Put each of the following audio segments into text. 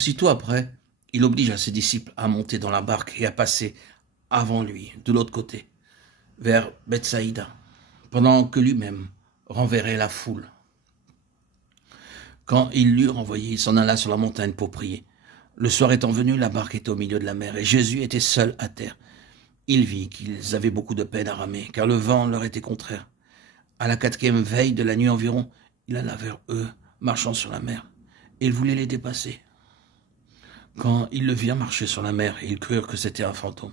Aussitôt après, il obligea ses disciples à monter dans la barque et à passer avant lui, de l'autre côté, vers Bethsaïda, pendant que lui-même renverrait la foule. Quand il l'eut renvoyé, il s'en alla sur la montagne pour prier. Le soir étant venu, la barque était au milieu de la mer, et Jésus était seul à terre. Il vit qu'ils avaient beaucoup de peine à ramer, car le vent leur était contraire. À la 4e veille de la nuit environ, il alla vers eux, marchant sur la mer, et il voulait les dépasser. Quand ils le virent marcher sur la mer, ils crurent que c'était un fantôme.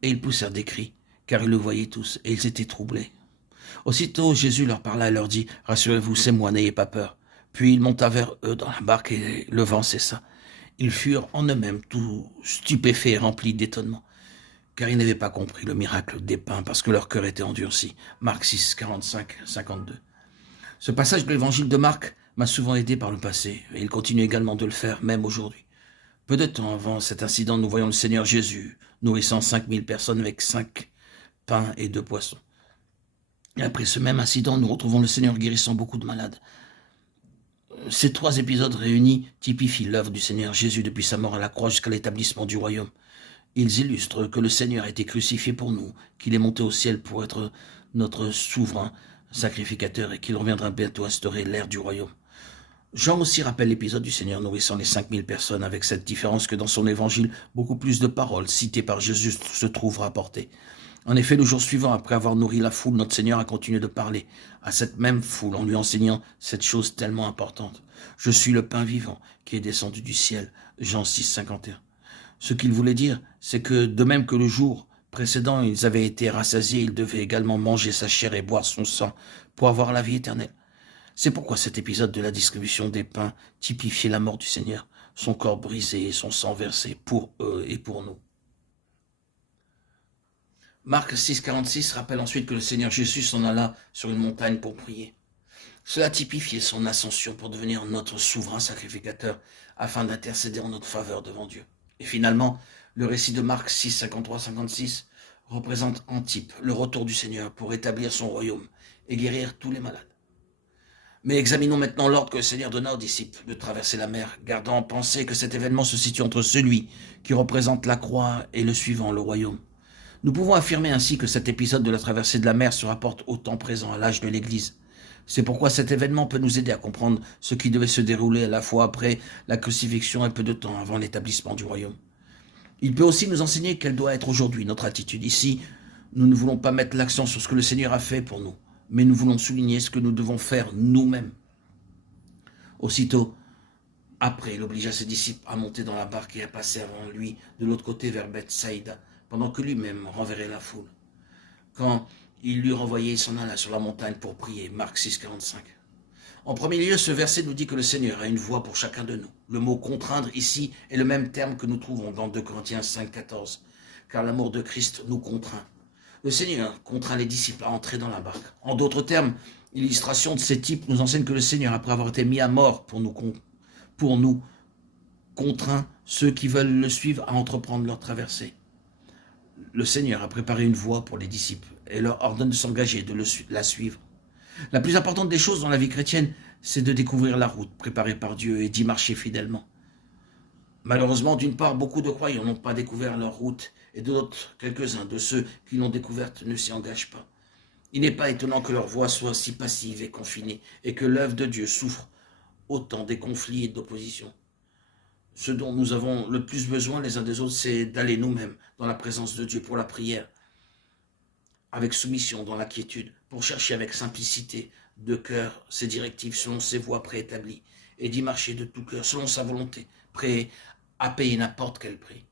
Et ils poussèrent des cris, car ils le voyaient tous, et ils étaient troublés. Aussitôt Jésus leur parla et leur dit, « Rassurez-vous, c'est moi, n'ayez pas peur. » Puis il monta vers eux dans la barque, et le vent cessa. Ils furent en eux-mêmes tout stupéfaits et remplis d'étonnement, car ils n'avaient pas compris le miracle des pains, parce que leur cœur était endurci. Marc 6, 45, 52. Ce passage de l'évangile de Marc m'a souvent aidé par le passé, et il continue également de le faire, même aujourd'hui. Peu de temps avant cet incident, nous voyons le Seigneur Jésus nourrissant 5000 personnes avec 5 pains et 2 poissons. Et après ce même incident, nous retrouvons le Seigneur guérissant beaucoup de malades. Ces 3 épisodes réunis typifient l'œuvre du Seigneur Jésus depuis sa mort à la croix jusqu'à l'établissement du royaume. Ils illustrent que le Seigneur a été crucifié pour nous, qu'il est monté au ciel pour être notre souverain sacrificateur et qu'il reviendra bientôt instaurer l'ère du royaume. Jean aussi rappelle l'épisode du Seigneur nourrissant les 5000 personnes, avec cette différence que dans son évangile, beaucoup plus de paroles citées par Jésus se trouvent rapportées. En effet, le jour suivant, après avoir nourri la foule, notre Seigneur a continué de parler à cette même foule en lui enseignant cette chose tellement importante. « Je suis le pain vivant qui est descendu du ciel » Jean 6, 51. Ce qu'il voulait dire, c'est que de même que le jour précédent, ils avaient été rassasiés, ils devaient également manger sa chair et boire son sang pour avoir la vie éternelle. C'est pourquoi cet épisode de la distribution des pains typifiait la mort du Seigneur, son corps brisé et son sang versé pour eux et pour nous. Marc 6, 46 rappelle ensuite que le Seigneur Jésus s'en alla sur une montagne pour prier. Cela typifiait son ascension pour devenir notre souverain sacrificateur afin d'intercéder en notre faveur devant Dieu. Et finalement, le récit de Marc 6, 53, 56 représente en type le retour du Seigneur pour établir son royaume et guérir tous les malades. Mais examinons maintenant l'ordre que le Seigneur donna aux disciples de traverser la mer, gardant en pensée que cet événement se situe entre celui qui représente la croix et le suivant, le royaume. Nous pouvons affirmer ainsi que cet épisode de la traversée de la mer se rapporte au temps présent, à l'âge de l'Église. C'est pourquoi cet événement peut nous aider à comprendre ce qui devait se dérouler à la fois après la crucifixion et peu de temps avant l'établissement du royaume. Il peut aussi nous enseigner quelle doit être aujourd'hui notre attitude. Ici, nous ne voulons pas mettre l'accent sur ce que le Seigneur a fait pour nous, mais nous voulons souligner ce que nous devons faire nous-mêmes. Aussitôt, après, il obligea ses disciples à monter dans la barque et à passer avant lui de l'autre côté vers Bethsaïda, pendant que lui-même renverrait la foule. Quand il l'eut renvoyé, il s'en alla sur la montagne pour prier. Marc 6, 45. En premier lieu, ce verset nous dit que le Seigneur a une voix pour chacun de nous. Le mot « contraindre » ici est le même terme que nous trouvons dans 2 Corinthiens 5, 14, car l'amour de Christ nous contraint. Le Seigneur contraint les disciples à entrer dans la barque. En d'autres termes, l'illustration de ces types nous enseigne que le Seigneur, après avoir été mis à mort pour nous, contraint ceux qui veulent le suivre à entreprendre leur traversée. Le Seigneur a préparé une voie pour les disciples et leur ordonne de s'engager, de la suivre. La plus importante des choses dans la vie chrétienne, c'est de découvrir la route préparée par Dieu et d'y marcher fidèlement. Malheureusement, d'une part, beaucoup de croyants n'ont pas découvert leur route et de l'autre, quelques-uns de ceux qui l'ont découverte ne s'y engagent pas. Il n'est pas étonnant que leur voix soit si passive et confinée et que l'œuvre de Dieu souffre autant des conflits et d'opposition. Ce dont nous avons le plus besoin les uns des autres, c'est d'aller nous-mêmes dans la présence de Dieu pour la prière, avec soumission dans la quiétude, pour chercher avec simplicité de cœur ses directives selon ses voies préétablies, et d'y marcher de tout cœur selon sa volonté, prêt à payer n'importe quel prix.